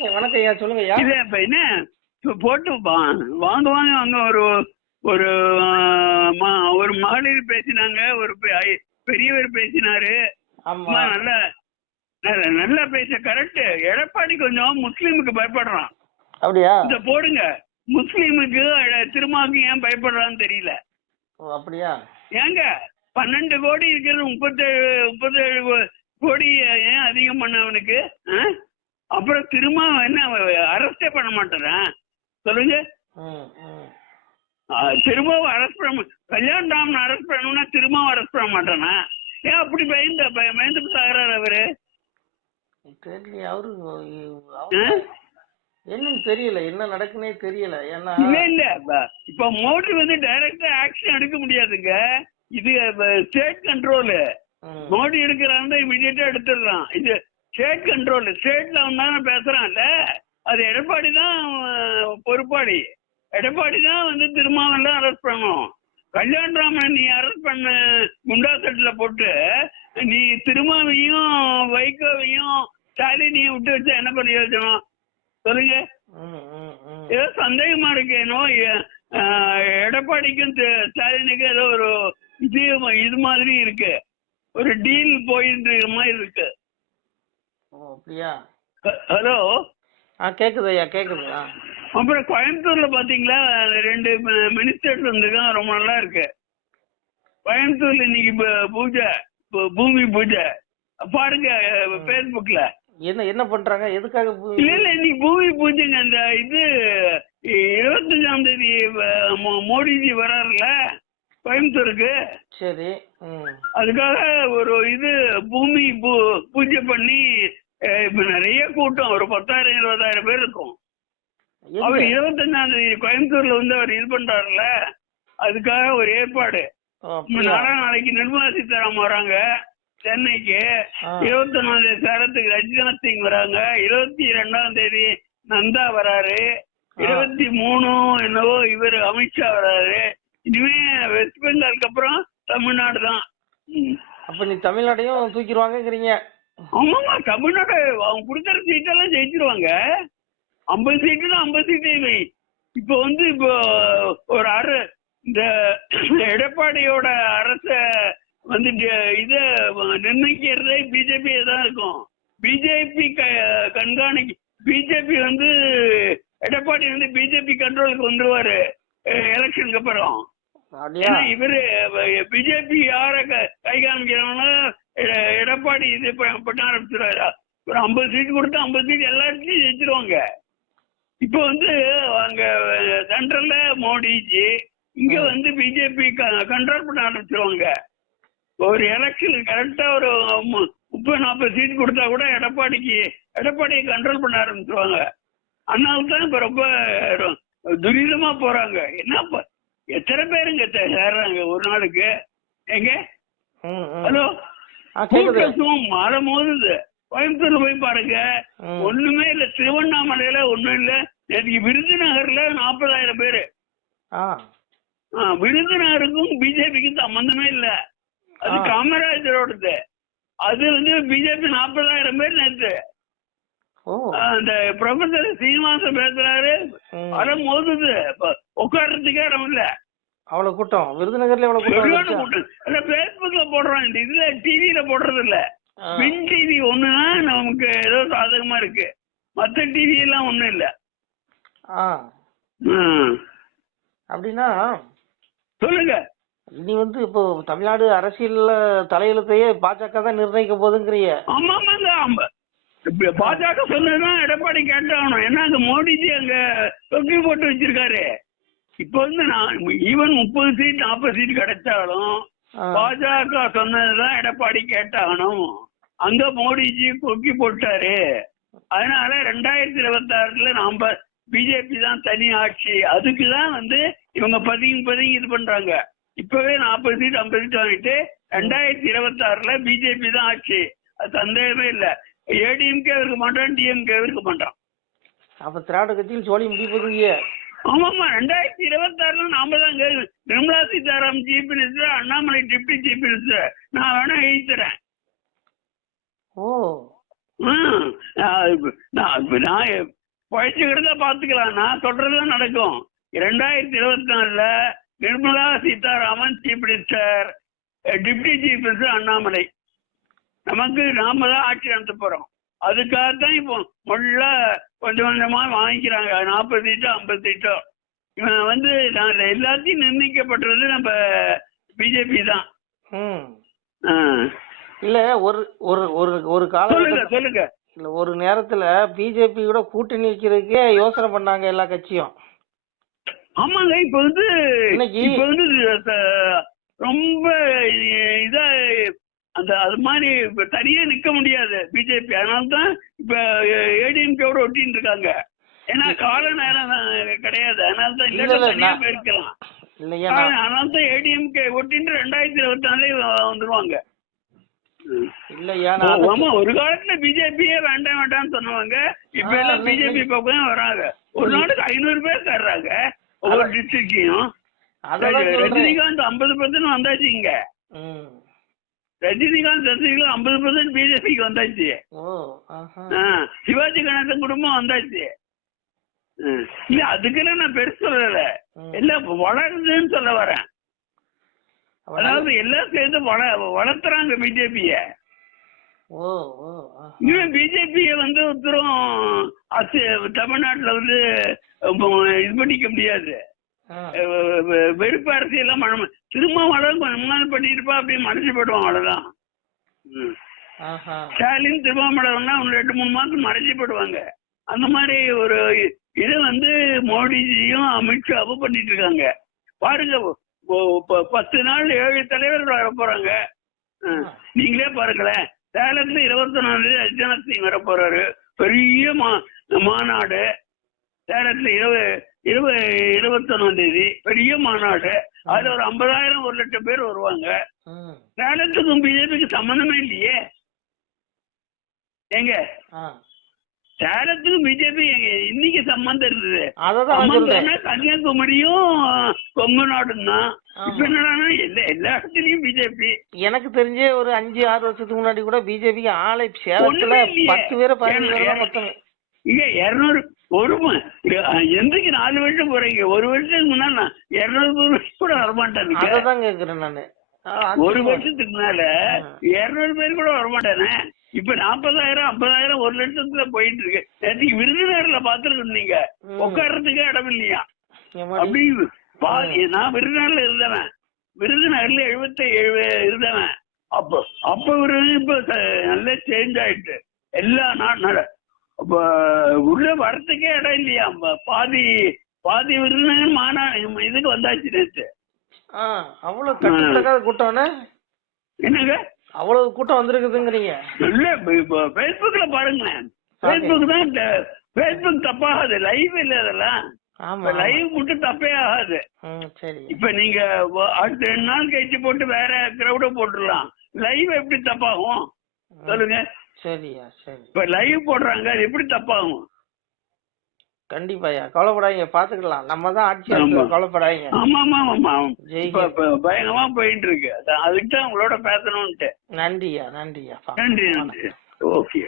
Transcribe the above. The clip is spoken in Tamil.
வணக்கம் ஐயா, சொல்லுங்க ஐயா. இது இப்ப என்ன போட்டு வாங்குவாங்க. அங்க ஒரு ஒரு ஒரு மகளிர் பேசினாங்க, ஒரு பெரியவர் பேசினாரு. நல்ல நல்லா பேச கரெக்ட். எடப்பாடி கொஞ்சம் முஸ்லீமுக்கு பயப்படுறான். அப்படியா? இத போடுங்க. முஸ்லீமுக்கு திருமாவுக்கு ஏன் பயப்படுறான்னு தெரியல. அப்படியா? ஏங்க 12 கோடி இருக்கிறது 37 கோடி ஏன் அதிகம் பண்ண அவனுக்கு? அப்புறம் திரும்ப என்ன அரெஸ்டே பண்ண மாட்டேறான் சொல்லுங்க. திரும்பவும் அரெஸ்ட் பண்ண கல்யாணராமன் அரெஸ்ட் பண்ணணும்னா திரும்பவும் அரெஸ்ட் பண்ண மாட்டானா? ஏன் அப்படி பயந்து சாகுறாரு அவரு? அவரு என்னன்னு தெரியல, என்ன நடக்குன்னே தெரியல. ஏன்னா இல்ல இப்ப மோடி வந்து டைரக்டா ஆக்ஷன் எடுக்க முடியாதுங்க. இது ஸ்டேட் கண்ட்ரோலு. மோடி எடுக்கிறான் இமீடியட்டா எடுத்துடுறான். இது ஸ்டேட் கண்ட்ரோல். ஸ்டேட்ல அவன் தானே பேசுறான்ல, அது எடப்பாடி தான் பொறுப்பாளி. எடப்பாடி தான் வந்து திருமாவெல்லாம் அரெஸ்ட் பண்ணணும். கல்யாணராமன் நீ அரெஸ்ட் பண்ண குண்டா செட்ல போட்டு நீ திருமாவையும் வைகோவையும் ஸ்டாலினையும் விட்டு வச்சா என்ன பிரயோஜனம் சொல்லுங்க? ஏதோ சந்தேகமா இருக்கு. ஏனோ எடப்பாடிக்கும் ஸ்டாலினுக்கும் ஏதோ ஒரு இது மாதிரி இருக்கு, ஒரு டீல் போயிட்டு மாதிரி இருக்கு. ஹலோ, கேக்குது ஐயா, கேக்குது. அப்புறம் கோயம்புத்தூர்ல பாத்தீங்களா 2 மினிஸ்டர்ஸ் வந்திருக்காங்க, ரொம்ப நல்லா இருக்கு. கோயம்புத்தூர்ல இன்னைக்கு பூஜை, பூமி பூஜை பாருங்க பேஸ்புக்ல. என்ன பண்றாங்க, எதுக்காக? இல்ல இன்னைக்கு பூமி பூஜைங்க. அந்த இது 25ஆம் தேதி மோடிஜி வராருல கோயம்புத்தூருக்கு. சரி, அதுக்காக ஒரு இது பூமி பூஜை பண்ணி நிறைய கூட்டம், ஒரு 10,000-20,000 பேர் இருக்கும். அவர் 25ஆம் தேதி கோயம்புத்தூர்ல வந்து அவர் இது பண்றாருல, அதுக்காக ஒரு ஏற்பாடு. நாளைக்கு நிர்மலா சீதாராமன் வராங்க சென்னைக்கு. 21ஆம் தேதி சேலத்துக்கு ராஜ்நாத் சிங் வராங்க. 22ஆம் தேதி நந்தா வராரு. 23 என்னவோ இவர் அமித்ஷா வராரு. இனிமே வெஸ்ட் பெங்காலுக்கு அப்புறம் தமிழ்நாடு தான். அப்ப நீ தமிழ்நாட்டையும் தூக்கிடுவாங்கிறீங்க? ஆமாமா, தமிழ்நாடு அவங்க கொடுக்குற சீட்டெல்லாம் ஜெயிச்சிருவாங்க. 50 சீட்டுனா 50 சீட்டு. இப்போ வந்து இப்போ ஒரு இந்த எடப்பாடியோட அரச வந்து இத நிர்ணயிக்கிறதே பிஜேபி தான் இருக்கும். பிஜேபி பிஜேபி வந்து எடப்பாடி வந்து பிஜேபி கண்ட்ரோலுக்கு வந்துருவாரு எலெக்ஷனுக்கு அப்புறம். ஏன்னா இவரு பிஜேபி யார கை காமிக்கிறவங்க எடப்பாடி இது பண்ண ஆரம்பிச்சிருவாரு. ஒரு 50 சீட்டு கொடுத்தா 50 சீட்டு எல்லா இடத்துலயும் ஜெயிச்சிருவாங்க. இப்ப வந்து அங்க சென்ட்ரல்ல மோடிஜி, இங்க வந்து பிஜேபி கண்ட்ரோல் பண்ண ஆரம்பிச்சிருவாங்க. ஒரு எலெக்ஷன் கரெக்டா ஒரு 30-40 சீட் கொடுத்தா கூட எடப்பாடியை கண்ட்ரோல் பண்ண ஆரம்பிச்சிருவாங்க. அதனால்தான் இப்ப ரொம்ப துரிதமா போறாங்க. என்ன எத்தனை பேருங்க சேர்றாங்க ஒரு நாளுக்கு? எங்க ஹலோ, மழை மோதுது. கோயம்புத்தூர்ல போய் பாருங்க, ஒண்ணுமே இல்ல. திருவண்ணாமலையில ஒண்ணும் இல்ல. நேற்று விருதுநகர்ல 40,000 பேரு. விருதுநகருக்கும் பிஜேபிக்கும் சம்பந்தமே இல்ல. அது காமராஜரோடது. அது வந்து பிஜேபி 40,000 பேர் நேற்று. அந்த ப்ரொஃபசர் சீனிவாசன் பேசுறாரு, அத மோதுது. உட்கார்றதுக்கே இடம் இல்ல, அவ்வளவு கூட்டம். விருதுநகர்ல எவ்வளவு கூட்டம்? பேஸ்புக்ல போடுறான், இதுல டிவில போடுறது இல்ல. வின் டிவி ஒண்ணுதான் நமக்கு ஏதோ சாதகமா இருக்கு, மத்த டிவி எல்லாம் ஒண்ணும் இல்ல. அப்படின்னா சொல்லுங்க. இனி வந்து இப்போ தமிழ்நாடு அரசியல்ல தலையெழுத்தையே பாஜக தான் நிர்ணயிக்க போதுங்கிறிய? ஆமாமாங்க, பாஜக சொன்னதுதான் எடப்பாடி கேட்டாகணும். ஏன்னா அங்க மோடிஜி அங்க தொப்பி போட்டு வச்சிருக்காரு. இப்ப வந்து ஈவன் 30 சீட் 40 சீட் கிடைச்சாலும் பாஜக சொன்னதுதான் எடப்பாடி கேட்டாகணும். அங்க மோடிஜி கொக்கி போட்டாரு. அதனால 2026ல நாம பிஜேபி தான் தனி ஆட்சி. அதுக்குதான் வந்து இவங்க பதுங்கி இது பண்றாங்க. இப்பவே 40 சீட் 50 சீட் வாங்கிட்டு 2026ல பிஜேபி தான் ஆட்சி, அது சந்தேகமே இல்ல. ஏடிஎம்கே இருக்க மாட்டான், டிஎம்கே இருக்க மாட்டான். அப்ப திராவிட கட்சியில் சோழி முடிப்பதுங்க. ஆமாமா, 2026ல நாம தான் Nirmala Sitharaman chief minister, Annamalai deputy chief minister. நான் வேணா எழுதித்தரேன். நான் பழைச்சுக்கிறத பாத்துக்கலாம். நான் சொல்றதுதான் நடக்கும். 2024 Nirmala Sitharaman chief minister, deputy chief minister Annamalai. நமக்கு நாம தான் ஆட்சி நடத்த போறோம். அதுக்காகத்தான் இப்போ முள்ள கொஞ்சம் கொஞ்சமா வாங்கிக்கிறாங்க. 40 சீட்டோ 50 சீட்டோ. இவன் நான் எல்லாத்தையும் நிர்ணயிக்கப்பட்டது நம்ம பிஜேபி தான். இல்ல ஒரு ஒரு ஒரு ஒரு காலம் சொல்லுங்க. இல்ல ஒரு நேரத்துல பிஜேபி கூட கூட்டணி வைக்கிறதுக்கே யோசனை பண்ணாங்க எல்லா கட்சியும். ஆமாங்க. இப்ப ரொம்ப இதா அது மாதிரி தனியா நிக்க முடியாது பிஜேபி. அதனால்தான் இப்ப ஏடிஎம்கேவோட ஒட்டின்னு இருக்காங்க. ஏன்னா கால நேரம் கிடையாது. அதனால்தான் இல்ல இருக்கலாம். அதனால்தான் ஏடிஎம்கே ஒட்டின்னு 2024 வந்துருவாங்க. இல்லையா ஒரு காலத்துல பிஜேபியே வேண்டாம் வேண்டாம்னு சொன்னவங்க இப்ப எல்லாம் பிஜேபி பக்கம் வராங்க. ஒரு நாளுக்கு 500 பேர் தர்றாங்க ஒவ்வொரு டிஸ்ட்ரிக்டையும். ரஜினிகாந்த் 50% வந்தாச்சு. இங்க ரஜினிகாந்த் 50% பிஜேபிக்கு வந்தாச்சு. சிவாஜி கணேசன் குடும்பம் வந்தாச்சு. இல்ல அதுக்கெல்லாம் நான் பெருசு சொல்லல, எல்லாம் வளருதுன்னு சொல்ல வரேன். அதாவது எல்லாம் சேர்ந்து வளர்த்துறாங்க பிஜேபிய. இன்னும் பிஜேபிய ஒருத்தரும் தமிழ்நாட்டுல இது பண்ணிக்க முடியாது. வெறுப்பு அரசியெல்லாம் திருமாவளவன் முன்னாள் பண்ணிருப்பா அப்படியே மறைச்சு போயிடுவான். அவ்வளவுதான். ஸ்டாலின் திருமாவளவன்னா 2-3 மாசம் மறைச்சு போயிடுவாங்க. அந்த மாதிரி ஒரு இதை மோடிஜியும் அமித்ஷாவும் பண்ணிட்டு இருக்காங்க. பாருங்க, 10 நாள் 7 தலைவர்கள் வர போறாங்க. நீங்களே பாருங்களேன். சேலத்துல 24 அர்ஜுனா சிங் வர போறாரு. பெரிய மாநாடு. சேலத்துல 21 பெரிய மாநாடு. அதுல ஒரு 50,000 1 லட்சம் பேர் வருவாங்க. சேலத்துக்கும் பிஜேபிக்கு சம்பந்தமே இல்லையே. எங்க சேலத்துக்கும் பிஜேபி இன்னைக்கு சம்பந்தம் இருக்குது. கன்னியாகுமரியும் கொங்கு நாடும் தான். இப்ப என்னன்னா எல்லா இடத்துலயும் பிஜேபி. எனக்கு தெரிஞ்ச ஒரு 5-6 வருஷத்துக்கு முன்னாடி கூட பிஜேபிக்கு ஆளை சேலத்துல 10 பேர் 15 பேர் மொத்தம். இங்க 200 எந்தக்கு 4 வருஷம் போறீங்க. ஒரு வருஷத்துக்கு முன்னாடி 200 கூட வரமாட்டேன். அதான் கேக்குறேன் நானு. ஒரு வருஷத்துக்கு மேல 200 பேர் கூட வரமாட்டானே. இப்ப 40,000 50,000 1 லட்சத்துல போயிட்டு இருக்கு. நேற்றுக்கு விருதுநகர்ல பாத்துருக்கோம். நீங்க உட்கார்றதுக்கே இடம் இல்லையா? அப்படி நான் விருதுநகர்ல இருந்தவன். விருதுநகர்ல 77 இருந்தவன். அப்ப இப்ப நல்ல சேஞ்ச் ஆயிட்டு எல்லாம் உள்ள வரத்துக்கே இடம் இல்லையா? பாதி விருதுநகர் மாநாடு இதுக்கு வந்தாச்சு நேற்று. அவ்வளவு கூட்டம். என்னங்க அவ்வளவு கூட்டம் வந்திருக்குதுங்கிறீங்க? இல்ல, பேஸ்புக்ல பாருங்களேன். பேஸ்புக் தப்பாகாது. லைவ் இல்ல அதெல்லாம். லைவ் மட்டும் தப்பே ஆகாது. இப்ப நீங்க அடுத்த 2 நாள் கழிச்சு போட்டு வேற கிரௌட போட்டுடலாம். லைவ் எப்படி தப்பாகும் சொல்லுங்க? சரியா சரி. இப்ப லைவ் போடுறாங்க, அது எப்படி தப்பாகும்? கண்டிப்பாயா, கவலைப்படாதீங்க, பாத்துக்கலாம். நம்ம தான் ஆட்சி, கவலைப்படாதீங்க. ஆமா ஆமா ஆமா, பயங்கரமா போயிட்டு இருக்கு. அதுக்கு தான் உங்களோட பேசணும்ட்டு. நன்றியா. நன்றி. ஓகே.